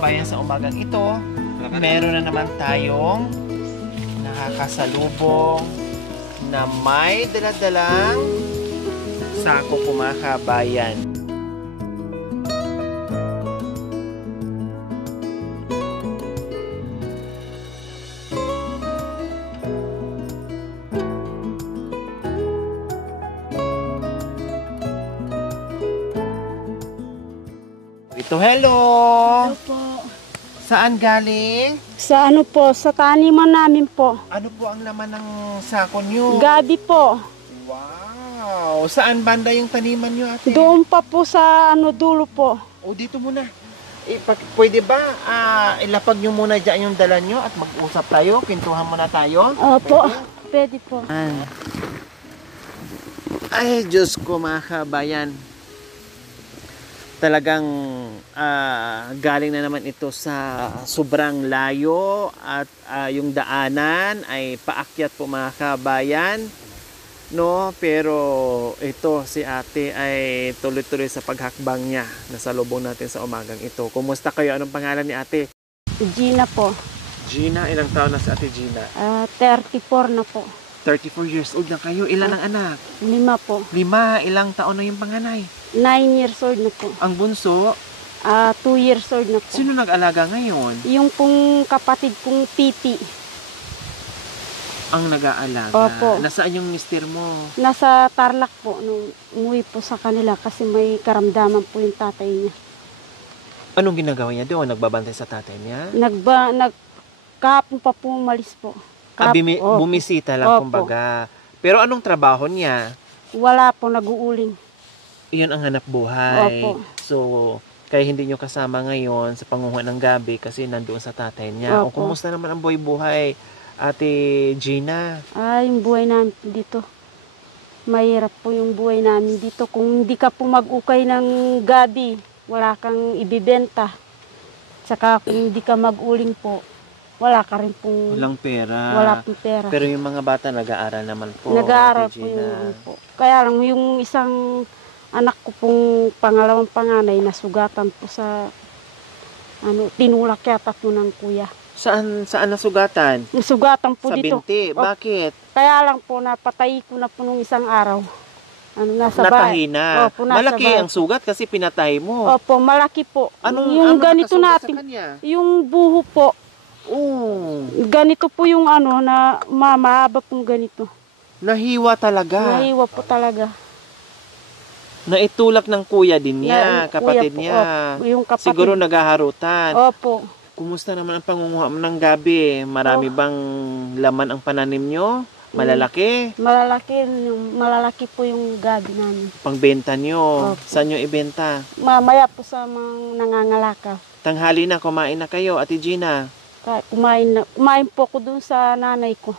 kabayan, sa umagang ito, meron na naman tayong nakakasalubong na may daladalang sako po mga kabayan. Ito, hello! Hello po. Saan galing? Sa ano po, sa taniman namin po. Ano po ang laman ng sako nyo? Gabi po. Wow! Saan banda yung taniman nyo, ate? Doon pa po sa ano dulo po. O, dito muna. Pwede ba ilapag nyo muna dyan yung dala nyo at mag-usap tayo? Pintuhan muna tayo? Opo. Pwede po. Ay, Diyos ko mga kabayan. Talagang galing na naman ito sa sobrang layo at yung daanan ay paakyat po mga kabayan, no? Pero ito si ate ay tuloy-tuloy sa paghakbang niya. Nasalubong natin sa umagang ito. Kumusta kayo? Anong pangalan ni ate? Gina po. Gina, ilang taon na si ate Gina? 34 na po. 34 years old na kayo. Ilan ang anak? 5 po. 5. Ilang taon na yung panganay? 9 years old na po. Ang bunso? 2 years old na po. Sino nag-alaga ngayon? Yung pong kapatid kong Pipi. Ang nag-aalaga? Opo. Nasaan yung mister mo? Nasa Tarlac po. Nung umuwi po sa kanila kasi may karamdaman po yung tatay niya. Anong ginagawa niya doon? Nagbabantay sa tatay niya? Kahapon pa po umalis po. Bumisita lang, Opo. kumbaga. Pero anong trabaho niya? Wala po, nag-uuling. Iyon ang hanap buhay. Opo. So, kaya hindi nyo kasama ngayon sa panguha ng gabi kasi nandoon sa tatay niya. O Opo. kumusta naman ang buhay-buhay, ate Gina? Yung buhay namin dito. Mahirap po yung buhay namin dito. Kung hindi ka po mag-ukay ng gabi, wala kang ibibenta. Saka kung hindi ka mag-uling po, wala ka rin pong... Walang pera. Wala pong pera. Pero yung mga bata nag-aaral naman po. Nag-aaral ate po Gina. yung po. Kaya lang yung isang anak ko pong pangalawang panganay nasugatan po sa tinulak yata po ng kuya. Saan nasugatan? Nasugatan po Sa dito. binti. Bakit? Kaya lang po napatay ko na po nung isang araw. Nasa bahay. Natahi na. Opo, nasa Malaki bahay. ang sugat kasi pinatay mo. Opo, malaki po. Anong ganito nakasugat natin, sa kanya? yung buho po. Oh, Ganito po yung na mahaba pong ganito. nahiwa talaga. Nahiwa po talaga. Naitulak ng kuya din niya, Kuya kapatid po, niya. opo, yung kapatid. Siguro naghaharutan. Opo. Kumusta naman ang pangunguha mo ng gabi? Marami bang laman ang pananim nyo? Malalaki? Malalaki po yung gabi namin. Pangbenta nyo? Opo. Saan nyo ibenta? Mamaya po sa mga nangangalakaw. Tanghali na, kumain na kayo, ate Gina. Kumain po ako dun sa nanay ko.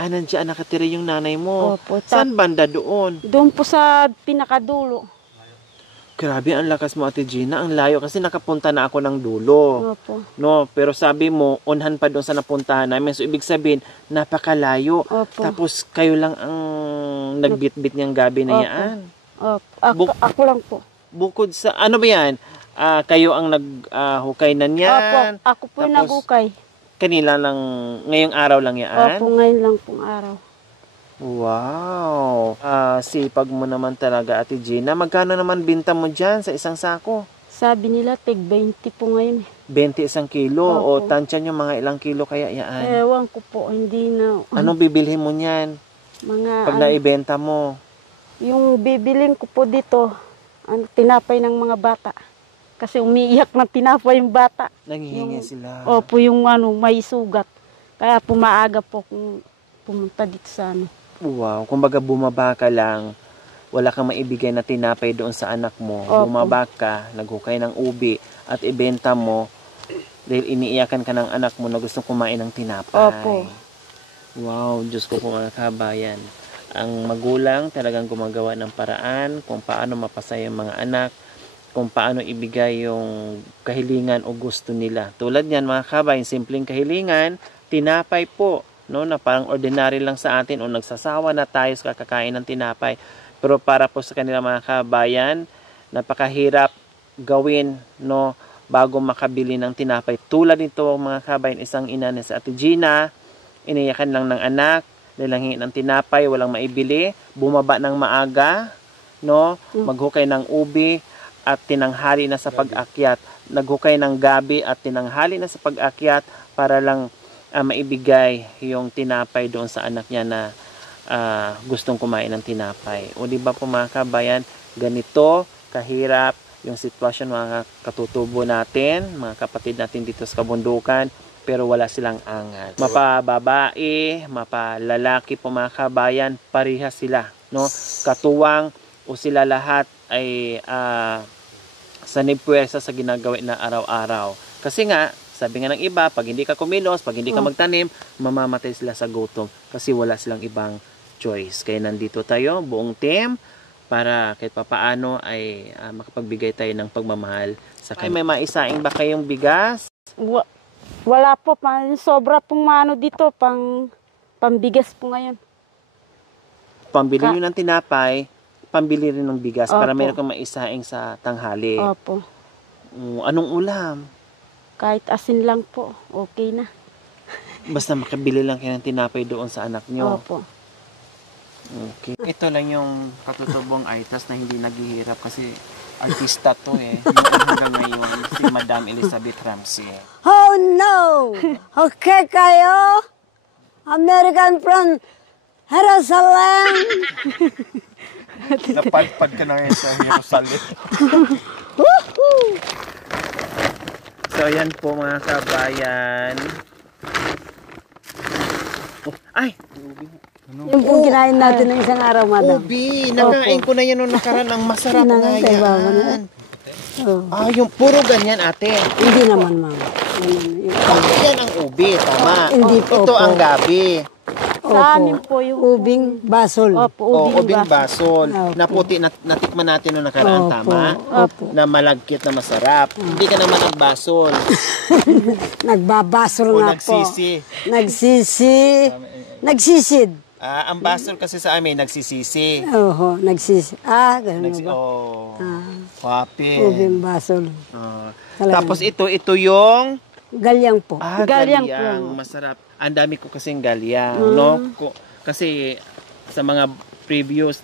Nandiyan nakatira yung nanay mo. Opo. Saan banda doon? Doon po sa pinakadulo. Grabe, ang lakas mo, ate Gina. Ang layo kasi nakapunta na ako ng dulo. Opo. No, pero sabi mo, unhan pa doon sa napuntahan namin. So, ibig sabihin, napakalayo. Opo. Tapos, kayo lang ang nagbitbit niyang gabi na Opo. yan. Opo. Ako lang po. Bukod sa, ano ba yan? Kayo ang naghukay na niyan. Opo. Ako po yung Tapos, nagukay. Kanila lang, ngayong araw lang yan? Opo, ngayon lang pong araw. Wow. Sipag mo naman talaga, ate Gina. Magkano naman binta mo dyan sa isang sako? Sabi nila, tig 20 po ngayon. 20 isang kilo. Opo. O tansya nyo, mga ilang kilo kaya yan? Ewan ko po, hindi na. Anong bibilhin mo niyan? Mga, Pag naibenta mo? yung bibilin ko po dito, tinapay ng mga bata. Kasi umiiyak ng tinapay yung bata. Nanghihingi sila. Opo, yung may sugat. Kaya pumaaga po kung pumunta dito sa Wow. Kumbaga bumaba ka lang, wala kang maibigay na tinapay doon sa anak mo. Opo. Bumaba ka, naghukay ng ubi, at ibenta mo dahil iniiyakan ka ng anak mo na gustong kumain ng tinapay. Opo. Wow, Diyos ko po mga kabayan. Ang magulang talagang gumagawa ng paraan kung paano mapasaya yung mga anak, kung paano ibigay yung kahilingan o gusto nila. Tulad yan mga kabayan, simpleng kahilingan, tinapay po, no, na parang ordinary lang sa atin o nagsasawa na tayo sa kakakain ng tinapay. Pero para po sa kanila mga kabayan, napakahirap gawin, no, bago makabili ng tinapay. Tulad nito mga kabayan, isang ina na sa Ate Gina, iniyakan lang ng anak, nilangi ng tinapay, walang maibili, bumaba ng maaga, no? Maghukay ng ubi at tinanghali na sa pag-akyat. Naghukay ng gabi at tinanghali na sa pag-akyat para lang maibigay yung tinapay doon sa anak niya na gustong kumain ng tinapay. O di ba po mga kabayan, ganito kahirap yung sitwasyon mga katutubo natin, mga kapatid natin dito sa kabundukan, pero wala silang angal. Mapababae, mapalalaki po mga kabayan, parihas sila, no? Katuwang o sila lahat ay sanibpuwersa sa ginagawa na araw-araw. Kasi nga, sabi nga ng iba, pag hindi ka kumilos, pag hindi ka magtanim, mamamatay sila sa gutom kasi wala silang ibang choice. Kaya nandito tayo, buong team, para kahit papaano ay makapagbigay tayo ng pagmamahal sa kanila. May maisaing ba kayong bigas? Wala po, sobra pong mano dito, pambigas po ngayon. Pambili nyo ng tinapay, pambili rin ng bigas para Opo. meron kang maisaing sa tanghali. Opo. Anong ulam? Kahit asin lang po, okay na. Basta makabili lang kayo ng tinapay doon sa anak nyo. Opo. Okay. Ito lang yung katutubong Aitas na hindi naghihirap kasi artista to hanggang ngayon, si Madam Elizabeth Ramsey. Oh no! Okay kayo? American from Jerusalem? Napadpad ka na ngayon sa Jerusalem. So ayan po mga kabayan. Ay! Yung pong kinain natin ng isang araw, madam. Ubi! Nakain ko na yan nung nakaraan. Ang masarap nga yan. Oh. Yung puro ganyan ate. Hindi naman, ma'am. Yan ang ubi, tama. Hindi po. Ito ang gabi. Sa amin po yung Ubing basol. Opo, Ubing basol. Opo. Na puti, natikman natin nung nakaraan, Opo. tama? Opo. Na malagkit na masarap. Hindi ka naman nagbasol. Nagbabasol O nga nagsisi. po. Nagsisid. Ang basol kasi sa amin, nagsisisi. Oho, nagsisid. Ganun ba? Wapi. Ubing basol. Talaga. Tapos ito yung Galyang po. Galyang galyang. po. Masarap. Ang dami ko kasing galyang, no? Kasi sa mga previous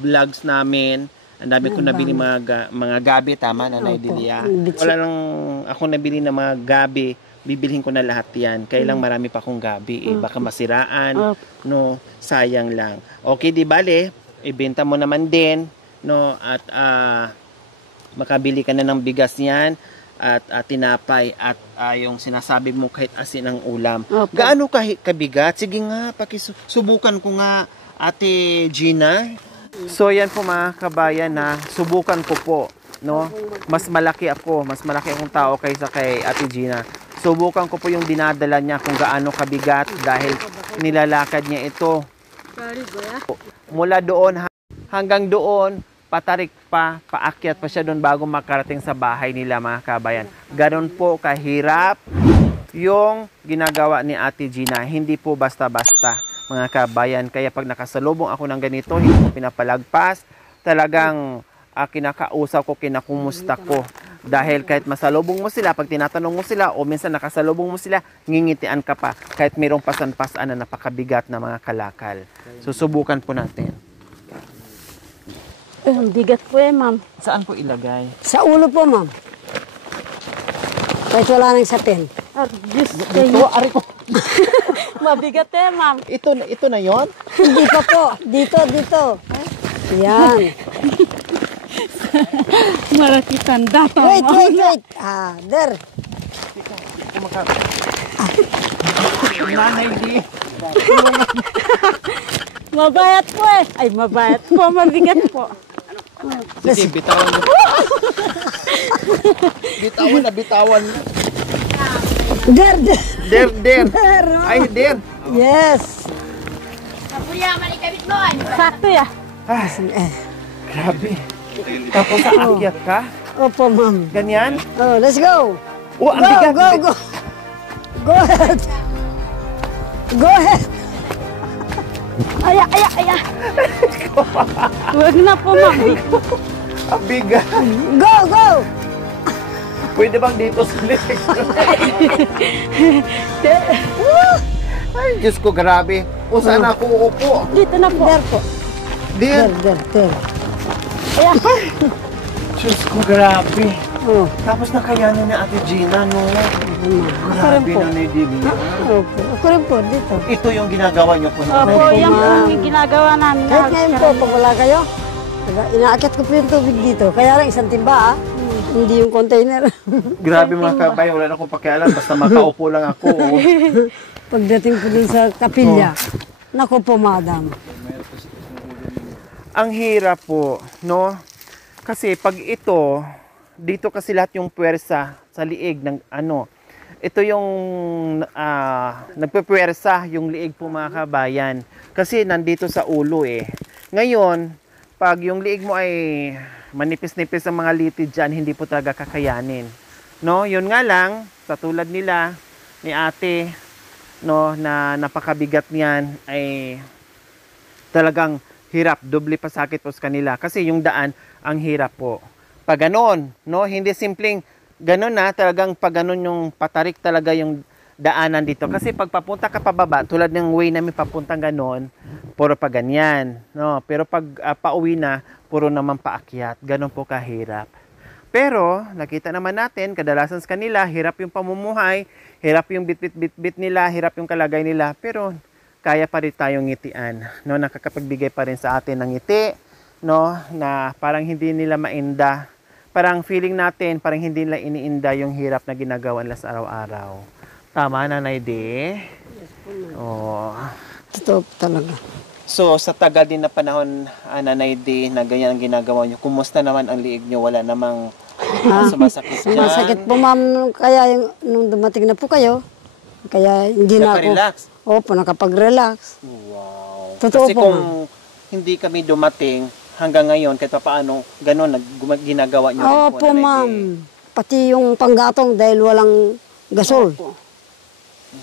vlogs namin, ang dami ko nabili mga gabi, tama, Nanay Delia? Wala lang ako nabili ng mga gabi, bibilhin ko na lahat yan. Kailang marami pa akong gabi, baka masiraan, no? Sayang lang. Okay, di bale, ibenta mo naman din, no? At makabili ka na ng bigas niyan, at tinapay at yung sinasabi mo kahit asin ang ulam. Opo. Gaano kabigat? Sige nga, subukan ko nga, Ate Gina. So yan po mga kabayan na subukan ko po, no? Mas malaki akong tao kaysa kay Ate Gina. Subukan ko po yung dinadala niya kung gaano kabigat dahil nilalakad niya ito. Mula doon hanggang doon, patarik pa, paakyat pa siya doon bago makarating sa bahay nila mga kabayan. Ganon po kahirap yung ginagawa ni Ate Gina. Hindi po basta-basta mga kabayan. Kaya pag nakasalubong ako ng ganito, hindi ko pinapalagpas. Talagang kinakausap ko, kinakumusta ko. Dahil kahit masalubong mo sila, pag tinatanong mo sila o minsan nakasalubong mo sila, ngingitian ka pa. Kahit mayroong pasan-pasan na napakabigat na mga kalakal. Susubukan po natin. Ang bigat po ma'am. Saan po ilagay? Sa ulo po, ma'am. Kahit wala nang sapin. Diyos Dito, ari ko. Mabigat ma'am. Ito na yon. Hindi pa po. Dito. Yan. Malaki tanda to. Wait. There. Nanay di. Mabayat po Ay, mabayat po. Mabigat po. Sige, bitawan mo. bitawan mo. There. Der. Ay, der. Yes. Sakto ya. Grabe. Tapos aakyat ka? Opo, ma'am. Ganyan? Oh, let's go. Ang bigat. Go. Go ahead. Go ahead. Aya. Huwag na po ma'am. Ang bigat. Go. Pwede bang dito sa liig? Ay, Diyos ko, grabe. O saan ako uupo? Dito na po. Der po. Diyan. Der. Ayan. Diyos ko, grabe. Oh. Tapos nakayanin ni Ate Gina, no? Grabe po. na ni Divya. Opo. Ako rin po dito. Ito yung ginagawa niyo po. Opo, yan po yung ginagawa namin. Kahit ngayon po, pag wala kayo, inaakit ko po yung tubig dito. Kaya lang isang timba hindi yung container. Grabe mga kabay, wala na akong pakialam. Basta makaupo lang ako. Pagdating po dun sa kapilya, nako po, madam. Ang hirap po, no? Kasi pag ito, dito kasi lahat yung puwersa sa liig ng ano. Ito yung nagpupuwersa yung liig po mga kabayan. Kasi nandito sa ulo eh. Ngayon, pag yung liig mo ay manipis-nipis ang mga litid dyan, hindi po talaga kakayanin. No? Yun nga lang, sa tulad nila, ni ate, no, na napakabigat niyan, ay talagang hirap, doble pa sakit po sa kanila. Kasi yung daan, ang hirap po. Pag ganon, no, hindi simpleng ganon na, talagang pag ganon yung patarik talaga yung daanan dito. Kasi pag papunta ka pababa, tulad ng way namin papuntang ganon, puro pa ganyan. No? Pero pag pauwi na, puro naman paakyat. Ganon po kahirap. Pero, nakita naman natin, kadalasan sa kanila, hirap yung pamumuhay, hirap yung bit-bit nila, hirap yung kalagay nila. Pero, kaya pa rin tayong ngitian. No? Nakakapagbigay pa rin sa atin ng ngiti, no? Na parang hindi nila mainda. Parang feeling natin, parang hindi nila iniinda yung hirap na ginagawa nila sa araw-araw. Tama, Nanay De? Oh. Totoo talaga. So, sa tagal din na panahon, Nanay D, na ganyan ang ginagawa nyo, kumusta naman ang liig nyo? Wala namang sumasakit dyan? Sumasakit po, ma'am. Kaya nung dumating na po kayo, kaya hindi na ako. Naka-relax? Opo, nakapag-relax. Wow. Totoo Kasi po, kung hindi kami dumating hanggang ngayon, kahit paano, gano'n, ginagawa nyo rin po, Opo, Nanay D. ma'am. Pati yung panggatong dahil walang gasol. Opo.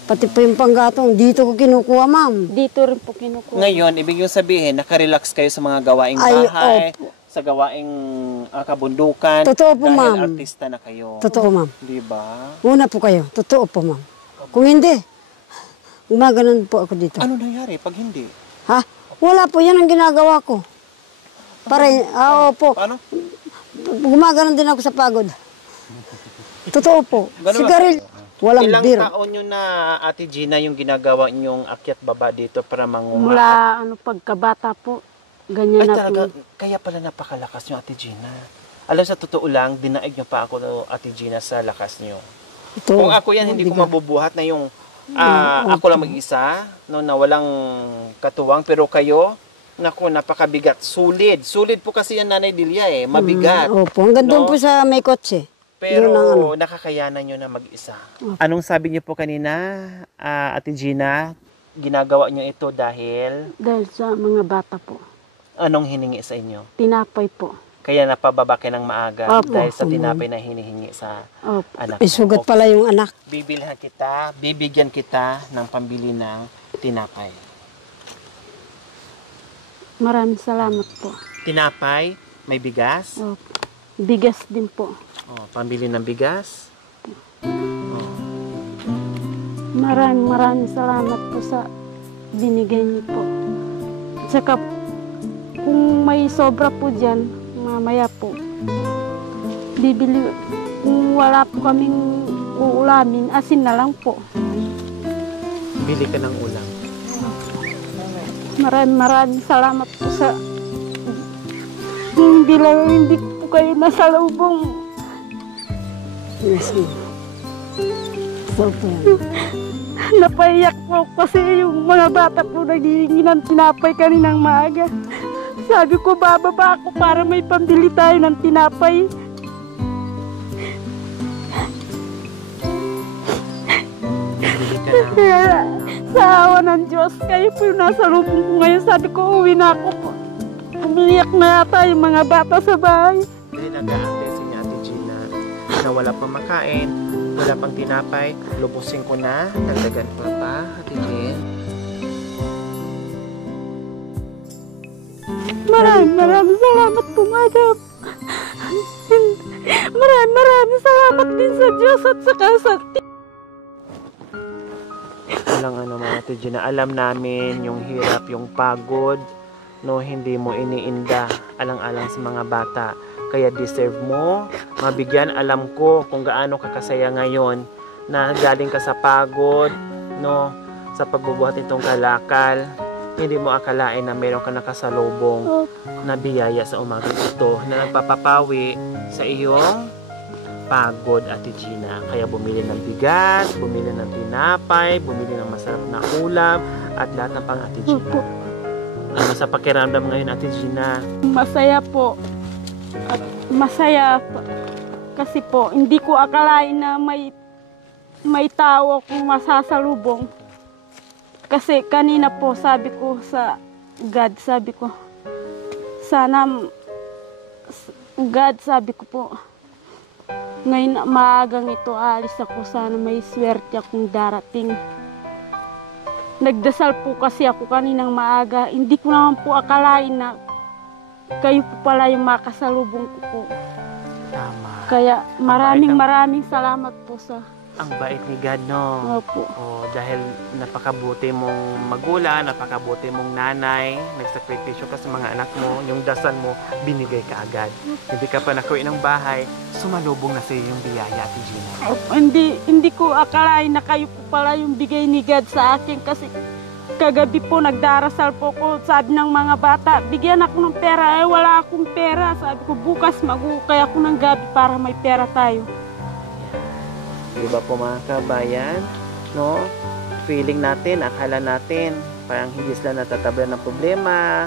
Pati po yung panggatong, dito ko kinukuha, ma'am. Dito rin po kinukuha. Ngayon, ibig yung sabihin, nakarelax kayo sa mga gawaing Ay, bahay, opo. sa gawaing kabundukan. Totoo po, dahil ma'am. artista na kayo. Totoo, ma'am. Di ba? Una po kayo. Totoo po, ma'am. Kung hindi, gumaganon po ako dito. Ano nangyari pag hindi? Ha? Wala po, yan ang ginagawa ko. Para, opo. Paano? Gumaganon din ako sa pagod. Totoo po. Ganun ba? Sigaril, walang Ilang beer. taon nyo na, Ate Gina, yung ginagawa nyong akyat baba dito para manguma? Mula pagkabata po, ganyan Ay na talaga, po. kaya pala napakalakas nyo, Ate Gina. Alam, sa totoo lang, dinaig nyo pa ako, Ate Gina, sa lakas nyo. Ito, Kung ako yan, hindi ko mabubuhat na yung ako lang mag-isa, no, na walang katuwang, pero kayo, naku, napakabigat. Solid po kasi yan, Nanay Delia eh, mabigat. Opo, hanggang doon No? po sa may kotse. Pero Yun ang ano. nakakayanan nyo na mag-isa. Anong sabi niyo po kanina, Ate Gina? Ginagawa nyo ito dahil Dahil sa mga bata po. anong hiningi sa inyo? Tinapay po. Kaya napababa kayo ng maaga Opo. dahil sa tinapay na hinihingi sa Opo. anak May mo. sugat Okay. pala yung anak. Bibilhan kita, bibigyan kita ng pambili ng tinapay. Maraming salamat po. Tinapay, may bigas. Opo. Bigas din po. Oh, pambili ng bigas. Maraming salamat po sa binigay niyo po. At saka kung may sobra po dyan, mamaya po, bibili, kung wala po kaming uulamin, asin na lang po. Bili ka ng ulam. Maraming salamat po sa hindi po kayo nasa lubong. Yes, ma'am. Opo yan. Napaiyak po kasi yung mga bata po naghihingi ng tinapay kaninang maaga. Sabi ko, bababa ako para may pambili tayo ng tinapay. Bili ka ng... Kaya sa awa ng Diyos, kayo po yung nasa lubong ko ngayon. Sabi ko, uwi na ako po. Umiyak na yata yung mga bata sa bahay. Dahil nag-aantay si Ate Gina na wala pang makain, wala pang tinapay, lubusin ko na, dagdagan pa pa, Ate Gina. Maraming salamat po, madam. Maraming salamat din sa Diyos at saka sa Walang ano mga Ate Gina, alam namin yung hirap, yung pagod, no, hindi mo iniinda alang-alang sa mga bata. Kaya deserve mo mabigyan. Alam ko kung gaano ka kasaya ngayon na galing ka sa pagod, no, sa pagbubuhat nitong kalakal. Hindi mo akalain na meron ka nakasalubong na biyaya sa umaga ito na nagpapapawi sa iyong pagod, Ate Gina. Kaya bumili ng bigas, bumili ng tinapay, bumili ng masarap na ulam at lahat ng pang Ate Gina. Ano sa pakiramdam ngayon, Ate Gina? Masaya po. At masaya kasi po hindi ko akalain na may tao akong masasalubong. Kasi kanina po sabi ko sa God, sabi ko sana God, sabi ko po ngayon maagang ito alis ako, sana may swerte akong darating. Nagdasal po kasi ako kaninang maaga, hindi ko naman po akalain na kayo po pala yung makasalubong ko po. Tama. Kaya maraming salamat po sa Ang bait ni God, no? Opo. Oh, dahil napakabuti mong magulang, napakabuti mong nanay, nagsakripisyo ka sa mga anak mo, yung dasal mo, binigay ka agad. Hindi ka pa nakauwi ng bahay, sumalubong na sa iyo yung biyaya, Ate Gina. Opo. Hindi ko akalain na kayo po pala yung bigay ni God sa akin kasi kagabi po nagdarasal po ko, sabi ng mga bata, bigyan ako ng pera. Wala akong pera. Sabi ko, bukas mag-ukay ako ng gabi para may pera tayo. Diba po mga kabayan, no? Feeling natin, akala natin, parang hindi sila natatablan ng problema,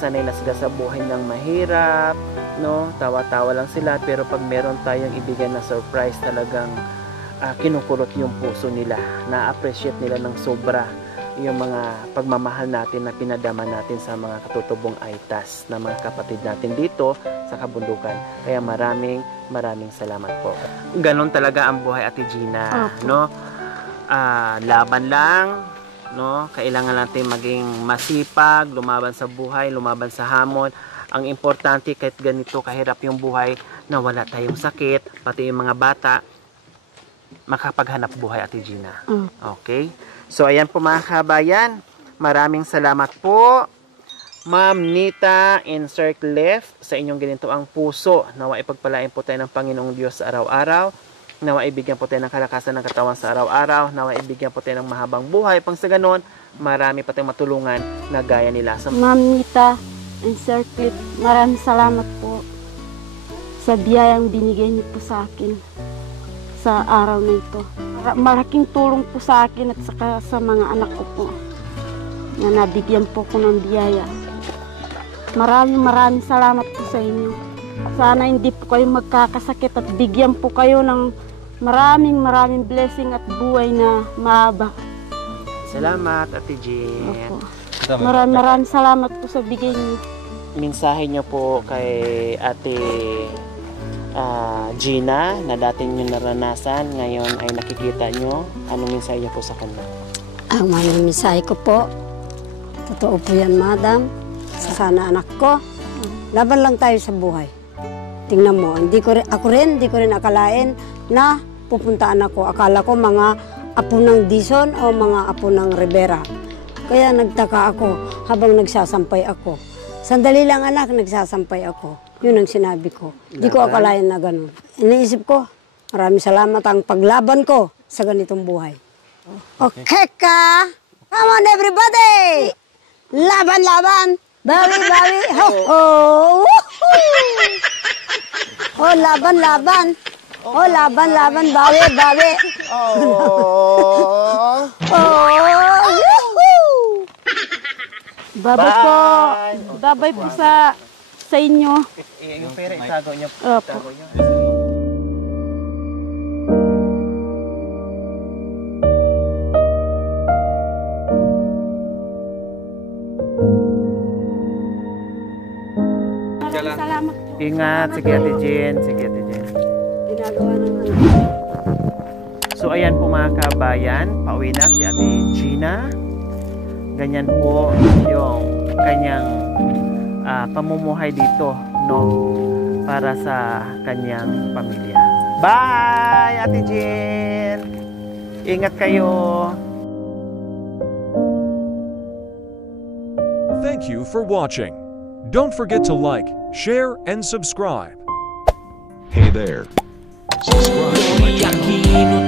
sanay na sila sa buhay ng mahirap, no? Tawa-tawa lang sila, pero pag meron tayong ibigay na surprise, talagang kinukulot yung puso nila, na-appreciate nila ng sobra yung mga pagmamahal natin na pinadama natin sa mga katutubong aitas na mga kapatid natin dito sa kabundukan. Kaya maraming salamat po. Ganon talaga ang buhay, Ate Gina, no? Laban lang, no? Kailangan natin maging masipag, lumaban sa buhay, lumaban sa hamon. Ang importante kahit ganito kahirap yung buhay, na wala tayong sakit, pati yung mga bata makapaghanap buhay, Ate Gina. Okay? So, ayan po mga kabayan. Maraming salamat po, Ma'am Nita Insert Left, sa inyong ganito ang puso. Nawa ipagpalain po tayo ng Panginoong Diyos sa araw-araw. Nawa ibigyan po tayo ng kalakasan ng katawan sa araw-araw. Nawa ibigyan po tayo ng mahabang buhay. Pang sa ganon, marami pa tayong matulungan na gaya nila. Ma'am Nita Insert Left, maraming salamat po sa biyayang binigay niyo po sa akin sa araw na ito. Malaking tulong po sa akin at saka sa mga anak ko po na nabigyan po ko ng biyaya. Maraming salamat po sa inyo. Sana hindi po kayo magkakasakit at bigyan po kayo ng maraming blessing at buhay na mahaba. Salamat, Ate Jean. Opo. Maraming salamat po sa bigay niyo. Mensahe niyo po kay Ate Gina na dating nyo naranasan, ngayon ay nakikita nyo. Anong mensahe niyo po sa kanya? Ang mga mensahe ko po, totoo po yan, madam. Sana anak ko, laban lang tayo sa buhay. Tingnan mo, hindi ko rin akalain na pupuntaan ako. Akala ko mga apo ng Dizon o mga apo ng Rivera. Kaya nagtaka ako habang nagsasampay ako. Sandali lang anak, nagsasampay ako. Yun ang sinabi ko. Hindi ko akalain na ganun. Iniisip ko, maraming salamat ang paglaban ko sa ganitong buhay. Okay ka? Come on everybody! Laban! Bawi! Ho! Ho! Oh, laban! Oh, laban! Bawi! Oh! Babay po. Babay po sa inyo. Yung pera, itago niyo. Opo. Itago niyo. Maraming salamat po. Ingat. Sige, Ate Jean. Ginagawa naman. So, ayan po mga kabayan. Pauwi na si Ate Gina. Ganyan po yung kanyang pamumuhay dito, no? para sa kanyang pamilya. Bye, Ate Jean! Ingat kayo! Thank you for watching. Don't forget to like, share, and subscribe. Hey there. Subscribe to my channel.